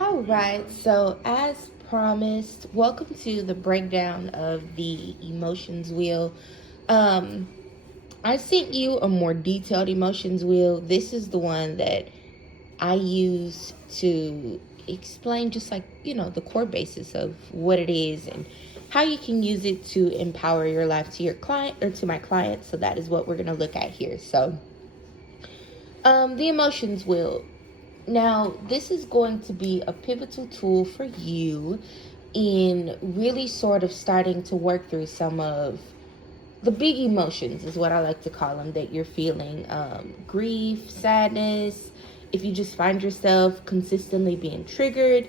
All right, so as promised, welcome to the breakdown of the emotions wheel. Um, I sent you a more detailed emotions wheel. This is the one that I use to explain just like, the core basis of what it is and how you can use it to empower your life to your client or to my client. So that is what we're going to look at here. So, the emotions wheel. Now, this is going to be a pivotal tool for you in really sort of starting to work through some of the big emotions, is what I like to call them, that you're feeling. Grief, sadness, if you just find yourself consistently being triggered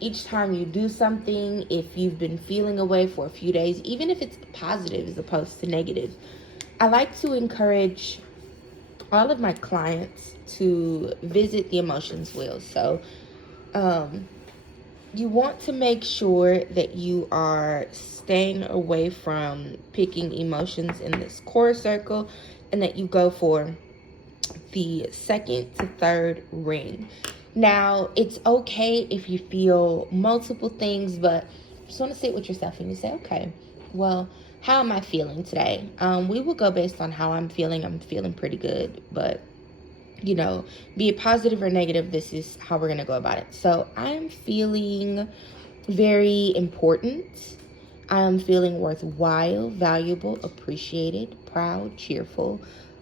each time you do something, if you've been feeling away for a few days, even if it's positive as opposed to negative. I like to encourage all of my clients to visit the emotions wheel. So, um, you want to make sure that you are staying away from picking emotions in this core circle and that you go for the second to third ring. Now, it's okay if you feel multiple things, but just want to sit with yourself and you say, okay, well, how am I feeling today? We will go based on how I'm feeling. I'm feeling pretty good, but be it positive or negative, this is how we're going to go about it. So I'm feeling very important. I'm feeling worthwhile, valuable, appreciated, proud, cheerful,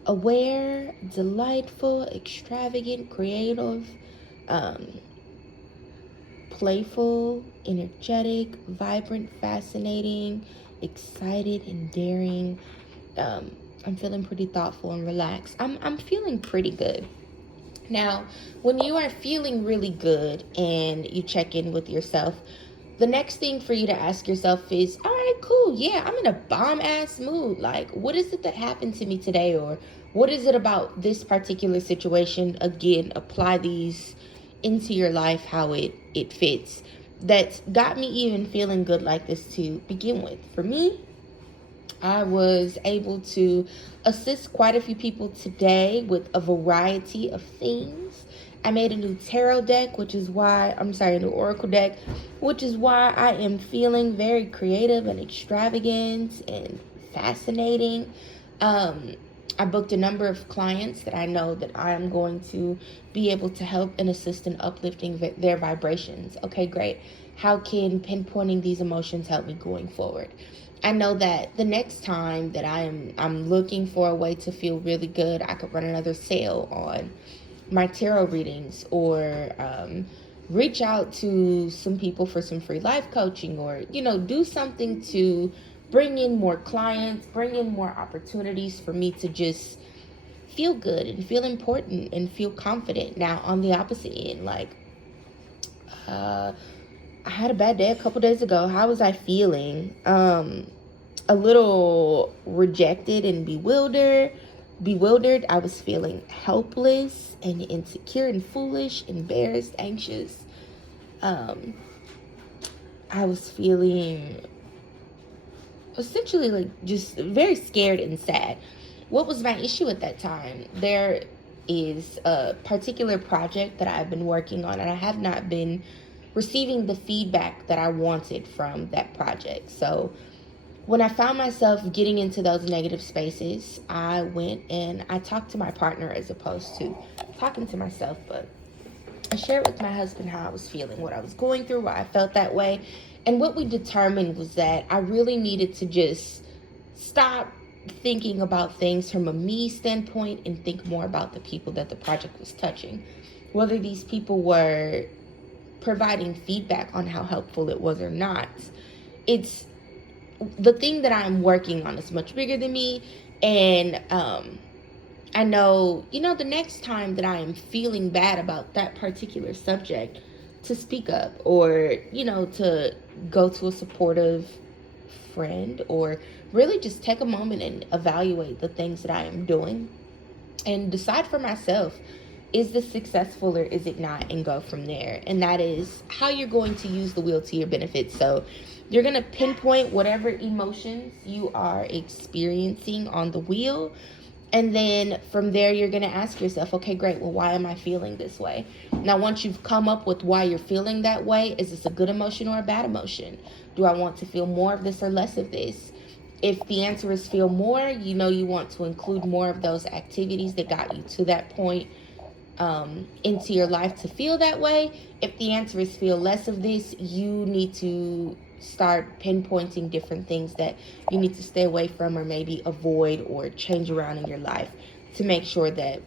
aware, delightful, extravagant, creative, um, playful, energetic, vibrant, fascinating, excited, and daring. I'm feeling pretty thoughtful and relaxed. I'm feeling pretty good. Now, when you are feeling really good and you check in with yourself, the next thing for you to ask yourself is, all right, cool, yeah, I'm in a bomb ass mood. Like, what is it that happened to me today? Or what is it about this particular situation? Again, apply these into your life how it fits. That's got me even feeling good like this to begin with. For me, I was able to assist quite a few people today with a variety of things. I made a new tarot deck, a new oracle deck, which is why I am feeling very creative and extravagant and fascinating. Um, I booked a number of clients that I know that I am going to be able to help and assist in uplifting their vibrations. Okay, great. How can pinpointing these emotions help me going forward? I know that the next time that I'm looking for a way to feel really good, I could run another sale on my tarot readings, or reach out to some people for some free life coaching, or do something to bring in more clients, bring in more opportunities for me to just feel good and feel important and feel confident. Now, on the opposite end, like, I had a bad day a couple days ago. How was I feeling? A little rejected and bewildered. I was feeling helpless and insecure and foolish, embarrassed, anxious. um I was feeling essentially like just very scared and sad. What was my issue at that time? There is a particular project that I've been working on, and I have not been receiving the feedback that I wanted from that project. So when I found myself getting into those negative spaces, I went and I talked to my partner as opposed to talking to myself. But I shared with my husband how I was feeling, what I was going through, why I felt that way. And what we determined was that I really needed to just stop thinking about things from a me standpoint and think more about the people that the project was touching. Whether these people were providing feedback on how helpful it was or not, it's the thing that I'm working on is much bigger than me. And I know, the next time that I am feeling bad about that particular subject, to speak up, or, to go to a supportive friend, or really just take a moment and evaluate the things that I am doing and decide for myself, is this successful or is it not, and go from there. And that is how you're going to use the wheel to your benefit. So you're going to pinpoint whatever emotions you are experiencing on the wheel. And then from there, you're going to ask yourself, okay, great. Well, why am I feeling this way? Now, once you've come up with why you're feeling that way, is this a good emotion or a bad emotion? Do I want to feel more of this or less of this? If the answer is feel more, you know you want to include more of those activities that got you to that point into your life to feel that way. If the answer is feel less of this, you need to start pinpointing different things that you need to stay away from or maybe avoid or change around in your life to make sure that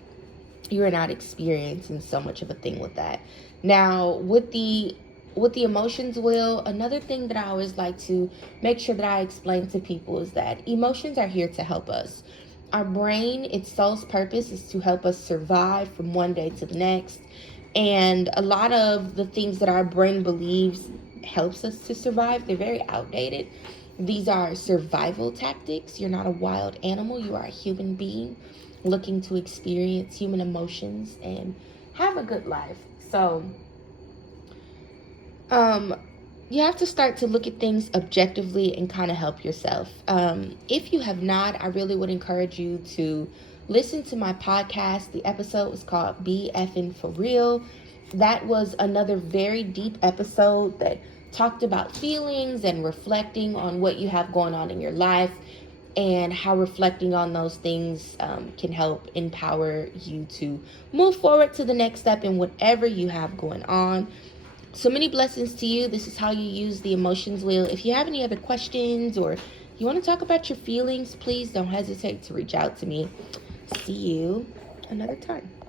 you're not experiencing so much of a thing with that. Now, with the emotions wheel, another thing that I always like to make sure that I explain to people is that emotions are here to help us. Our brain, its soul's purpose is to help us survive from one day to the next. And a lot of the things that our brain believes helps us to survive, they're very outdated. These are survival tactics. You're not a wild animal, you are a human being looking to experience human emotions and have a good life. So, you have to start to look at things objectively and kind of help yourself. If you have not, I really would encourage you to listen to my podcast. The episode was called Be Effin' For Real. That was another very deep episode that talked about feelings and reflecting on what you have going on in your life and how reflecting on those things can help empower you to move forward to the next step in whatever you have going on. So many blessings to you. This is how you use the emotions wheel. If you have any other questions or you want to talk about your feelings, please don't hesitate to reach out to me. See you another time.